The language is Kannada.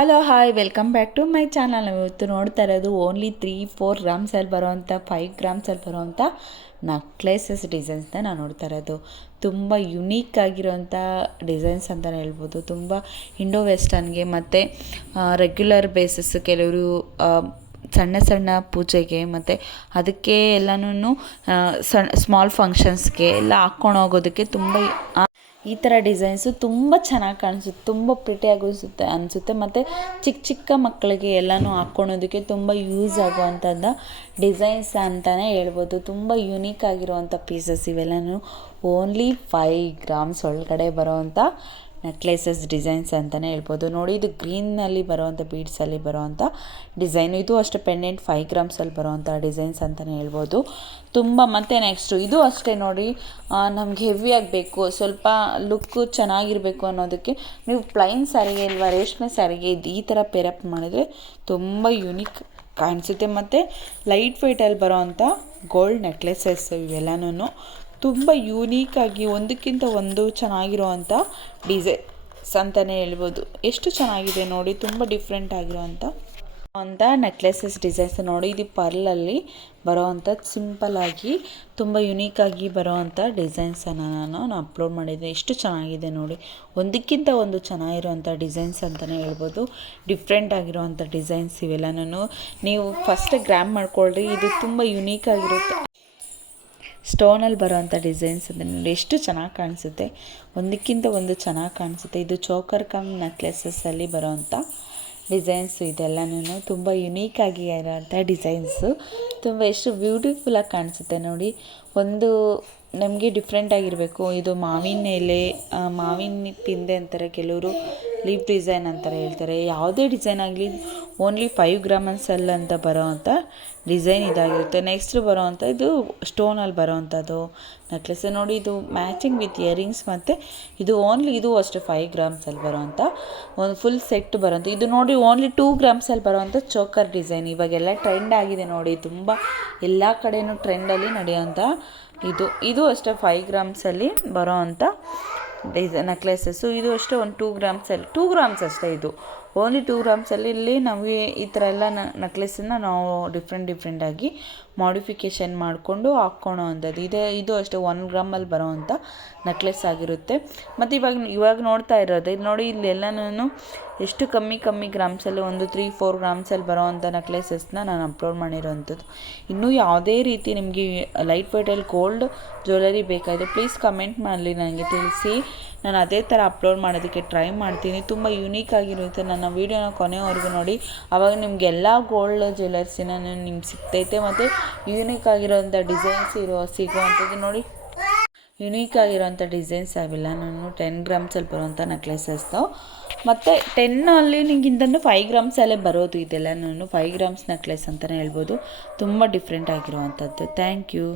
Hello hi welcome back to my channel. ನಾವು ಇವತ್ತು ನೋಡ್ತಾ ಇರೋದು ಓನ್ಲಿ 3-4 ಗ್ರಾಮ್ಸಲ್ಲಿ ಬರೋವಂಥ 5 ಗ್ರಾಮ್ಸಲ್ಲಿ ಬರೋವಂಥ ನಕ್ಲೇಸಸ್ ಡಿಸೈನ್ಸ್ನ ನಾವು ನೋಡ್ತಾ ಇರೋದು. ತುಂಬ ಯುನೀಕ್ ಆಗಿರೋವಂಥ ಡಿಸೈನ್ಸ್ ಅಂತಲೇ ಹೇಳ್ಬೋದು. ತುಂಬ ಇಂಡೋ ವೆಸ್ಟರ್ನ್ಗೆ ಮತ್ತು ರೆಗ್ಯುಲರ್ ಬೇಸಿಸ್ ಕೆಲವರು ಸಣ್ಣ ಸಣ್ಣ ಪೂಜೆಗೆ ಮತ್ತು ಅದಕ್ಕೆ ಎಲ್ಲನೂ ಸ್ಮಾಲ್ ಫಂಕ್ಷನ್ಸ್ಗೆ ಎಲ್ಲ ಹಾಕ್ಕೊಂಡು ಹೋಗೋದಕ್ಕೆ ತುಂಬ ಈ ಥರ ಡಿಸೈನ್ಸು ತುಂಬ ಚೆನ್ನಾಗಿ ಕಾಣಿಸುತ್ತೆ, ತುಂಬ ಪ್ರಿಟಿಯಾಗಿ ಅನಿಸುತ್ತೆ ಮತ್ತು ಚಿಕ್ಕ ಚಿಕ್ಕ ಮಕ್ಕಳಿಗೆ ಎಲ್ಲನೂ ಹಾಕ್ಕೊಳೋದಕ್ಕೆ ತುಂಬ ಯೂಸ್ ಆಗುವಂಥದ್ದು ಡಿಸೈನ್ಸ್ ಅಂತಲೇ ಹೇಳ್ಬೋದು. ತುಂಬ ಯುನೀಕ್ ಆಗಿರುವಂಥ ಪೀಸಸ್ ಇವೆಲ್ಲನೂ ಓನ್ಲಿ 5 ಗ್ರಾಮ್ಸ್ ಒಳಗಡೆ ಬರೋವಂಥ ನೆಕ್ಲೇಸಸ್ ಡಿಸೈನ್ಸ್ ಅಂತಲೇ ಹೇಳ್ಬೋದು. ನೋಡಿ, ಇದು ಗ್ರೀನ್ನಲ್ಲಿ ಬರೋವಂಥ ಬೀಡ್ಸಲ್ಲಿ ಬರೋವಂಥ ಡಿಸೈನು. ಇದು ಅಷ್ಟೇ ಪೆಂಡೆಂಟ್ 5 ಗ್ರಾಮ್ಸಲ್ಲಿ ಬರೋವಂಥ ಡಿಸೈನ್ಸ್ ಅಂತಲೇ ಹೇಳ್ಬೋದು. ತುಂಬ ಮತ್ತು ನೆಕ್ಸ್ಟು ಇದು ಅಷ್ಟೇ ನೋಡಿ, ನಮ್ಗೆ ಹೆವಿ ಆಗಬೇಕು, ಸ್ವಲ್ಪ ಲುಕ್ಕು ಚೆನ್ನಾಗಿರಬೇಕು ಅನ್ನೋದಕ್ಕೆ ನೀವು ಪ್ಲೈನ್ ಸ್ಯಾರಿಗೆ ಇಲ್ವಾ ರೇಷ್ಮೆ ಸ್ಯಾರಿಗೆ ಈ ಥರ ಪೇರಪ್ ಮಾಡಿದ್ರೆ ತುಂಬ ಯುನೀಕ್ ಕಾಣಿಸುತ್ತೆ. ಮತ್ತು ಲೈಟ್ ವೆಯ್ಟಲ್ಲಿ ಬರೋವಂಥ ಗೋಲ್ಡ್ ನೆಕ್ಲೆಸಸ್ ಇವೆಲ್ಲನೂ ತುಂಬ ಯೂನೀಕಾಗಿ ಒಂದಕ್ಕಿಂತ ಒಂದು ಚೆನ್ನಾಗಿರೋವಂಥ ಡಿಸೈನ್ಸ್ ಅಂತಲೇ ಹೇಳ್ಬೋದು. ಎಷ್ಟು ಚೆನ್ನಾಗಿದೆ ನೋಡಿ, ತುಂಬ ಡಿಫ್ರೆಂಟ್ ಆಗಿರೋವಂಥ ನೆಕ್ಲೆಸಸ್ ಡಿಸೈನ್ಸ್ ನೋಡಿ. ಇದು ಪರ್ಲಲ್ಲಿ ಬರೋವಂಥದ್ದು ಸಿಂಪಲ್ಲಾಗಿ ತುಂಬ ಯುನೀಕಾಗಿ ಬರೋವಂಥ ಡಿಸೈನ್ಸನ್ನು ನಾನು ಅಪ್ಲೋಡ್ ಮಾಡಿದ್ದೆ. ಎಷ್ಟು ಚೆನ್ನಾಗಿದೆ ನೋಡಿ, ಒಂದಕ್ಕಿಂತ ಒಂದು ಚೆನ್ನಾಗಿರೋವಂಥ ಡಿಸೈನ್ಸ್ ಅಂತಲೇ ಹೇಳ್ಬೋದು. ಡಿಫ್ರೆಂಟ್ ಆಗಿರೋವಂಥ ಡಿಸೈನ್ಸ್ ಇವೆಲ್ಲನೂ ನೀವು ಫಸ್ಟ್ ಗ್ರ್ಯಾಮ್ ಮಾಡ್ಕೊಳ್ರಿ. ಇದು ತುಂಬ ಯುನೀಕಾಗಿರುತ್ತೆ. ಸ್ಟೋನಲ್ಲಿ ಬರೋವಂಥ ಡಿಸೈನ್ಸ್ ಅಂತ ನೋಡಿ, ಎಷ್ಟು ಚೆನ್ನಾಗಿ ಕಾಣಿಸುತ್ತೆ, ಒಂದಕ್ಕಿಂತ ಒಂದು ಚೆನ್ನಾಗಿ ಕಾಣಿಸುತ್ತೆ. ಇದು ಚೋಕರ್ ಕಮ್ ನೆಕ್ಲೆಸಸ್ಸಲ್ಲಿ ಬರೋವಂಥ ಡಿಸೈನ್ಸು ಇದೆಲ್ಲನೂ ತುಂಬ ಯುನೀಕಾಗಿ ಇರೋವಂಥ ಡಿಸೈನ್ಸು. ತುಂಬ ಎಷ್ಟು ಬ್ಯೂಟಿಫುಲ್ಲಾಗಿ ಕಾಣಿಸುತ್ತೆ ನೋಡಿ. ಒಂದು ನಮಗೆ ಡಿಫ್ರೆಂಟಾಗಿರಬೇಕು. ಇದು ಮಾವಿನ ಎಲೆ, ಮಾವಿನ ಪಿಂದೆ ಅಂತಾರೆ ಕೆಲವರು, ಲೀಫ್ ಡಿಸೈನ್ ಅಂತಾರೆ ಹೇಳ್ತಾರೆ. ಯಾವುದೇ ಡಿಸೈನ್ ಆಗಲಿ ಓನ್ಲಿ 5 ಗ್ರಾಮ್ಸಲ್ಲಿ ಅಂತ ಬರೋವಂಥ ಡಿಸೈನ್ ಇದಾಗಿರುತ್ತೆ. ನೆಕ್ಸ್ಟ್ ಬರೋವಂಥ ಇದು ಸ್ಟೋನಲ್ಲಿ ಬರೋವಂಥದ್ದು ನೆಕ್ಲೆಸ್ ನೋಡಿ. ಇದು ಮ್ಯಾಚಿಂಗ್ ವಿತ್ ಇಯರಿಂಗ್ಸ್ ಮತ್ತು ಇದು ಓನ್ಲಿ ಇದು ಅಷ್ಟೇ 5 ಗ್ರಾಮ್ಸಲ್ಲಿ ಬರೋವಂಥ ಒಂದು ಫುಲ್ ಸೆಟ್ ಬರೋವಂಥ. ಇದು ನೋಡಿ ಓನ್ಲಿ 2 ಗ್ರಾಮ್ಸಲ್ಲಿ ಬರೋವಂಥ ಚೋಕರ್ ಡಿಸೈನ್. ಇವಾಗೆಲ್ಲ ಟ್ರೆಂಡ್ ಆಗಿದೆ ನೋಡಿ, ತುಂಬ ಎಲ್ಲ ಕಡೆಯೂ ಟ್ರೆಂಡಲ್ಲಿ ನಡೆಯೋವಂಥ ಇದು ಅಷ್ಟೇ 5 ಗ್ರಾಮ್ಸಲ್ಲಿ ಬರೋವಂಥ ನೆಕ್ಲೆಸಸ್ಸು. ಇದು ಅಷ್ಟೇ ಒಂದು 2 ಗ್ರಾಮ್ಸ್ ಅಷ್ಟೇ. ಇದು ಓನ್ಲಿ 2 ಗ್ರಾಮ್ಸಲ್ಲಿ ಇಲ್ಲಿ ನಮಗೆ ಈ ಥರ ಎಲ್ಲ ನೆಕ್ಲೆಸನ್ನು ನಾವು ಡಿಫ್ರೆಂಟಾಗಿ ಮಾಡಿಫಿಕೇಷನ್ ಮಾಡಿಕೊಂಡು ಹಾಕ್ಕೊಳೋ ಅಂಥದ್ದು ಇದು ಅಷ್ಟೇ 1 ಗ್ರಾಮಲ್ಲಿ ಬರೋವಂಥ ನೆಕ್ಲೆಸ್ ಆಗಿರುತ್ತೆ. ಮತ್ತು ಇವಾಗ ನೋಡ್ತಾ ಇರೋದು ಇದು ನೋಡಿ, ಇಲ್ಲೆಲ್ಲನೂ ಎಷ್ಟು ಕಮ್ಮಿ ಗ್ರಾಮ್ಸಲ್ಲಿ ಒಂದು 3-4 ಗ್ರಾಮ್ಸಲ್ಲಿ ಬರೋವಂಥ ನೆಕ್ಲೆಸಸ್ನ ನಾನು ಅಪ್ಲೋಡ್ ಮಾಡಿರೋವಂಥದ್ದು. ಇನ್ನೂ ಯಾವುದೇ ರೀತಿ ನಿಮಗೆ ಲೈಟ್ ವೆಯ್ಟಲ್ಲಿ ಗೋಲ್ಡ್ ಜ್ಯುವೆಲರಿ ಬೇಕಾದರೆ ಪ್ಲೀಸ್ ಕಮೆಂಟ್ ಮಾಡಲಿ, ನನಗೆ ತಿಳಿಸಿ. ನಾನು ಅದೇ ಥರ ಅಪ್ಲೋಡ್ ಮಾಡೋದಕ್ಕೆ ಟ್ರೈ ಮಾಡ್ತೀನಿ. ತುಂಬ ಯುನೀಕ್ ಆಗಿರುತ್ತೆ. ನನ್ನ ವೀಡಿಯೋನ ಕೊನೆವರೆಗೂ ನೋಡಿ, ಆವಾಗ ನಿಮಗೆಲ್ಲ ಗೋಲ್ಡ್ ಜ್ಯುವೆಲರ್ಸಿನ ನಿಮ್ಗೆ ಸಿಗ್ತೈತೆ. ಮತ್ತು ಯೂನಿಕ್ ಆಗಿರೋವಂಥ ಡಿಸೈನ್ಸ್ ಸಿಗೋವಂಥದ್ದು ನೋಡಿ. ಯುನೀಕ್ ಆಗಿರೋವಂಥ ಡಿಸೈನ್ಸ್ ಅವೆಲ್ಲ ನಾನು 10 ಗ್ರಾಮ್ಸಲ್ಲಿ ಬರೋವಂಥ ನೆಕ್ಲೆಸಸ್ಸು. ಮತ್ತು 10ಅಲ್ಲಿ ನಿಮಗಿಂತನೂ 5 ಗ್ರಾಮ್ಸಲ್ಲೇ ಬರೋದು ಇದೆಲ್ಲ. ನಾನು 5 ಗ್ರಾಮ್ಸ್ ನೆಕ್ಲೆಸ್ ಅಂತಲೇ ಹೇಳ್ಬೋದು. ತುಂಬ ಡಿಫ್ರೆಂಟ್ ಆಗಿರೋವಂಥದ್ದು. Thank you.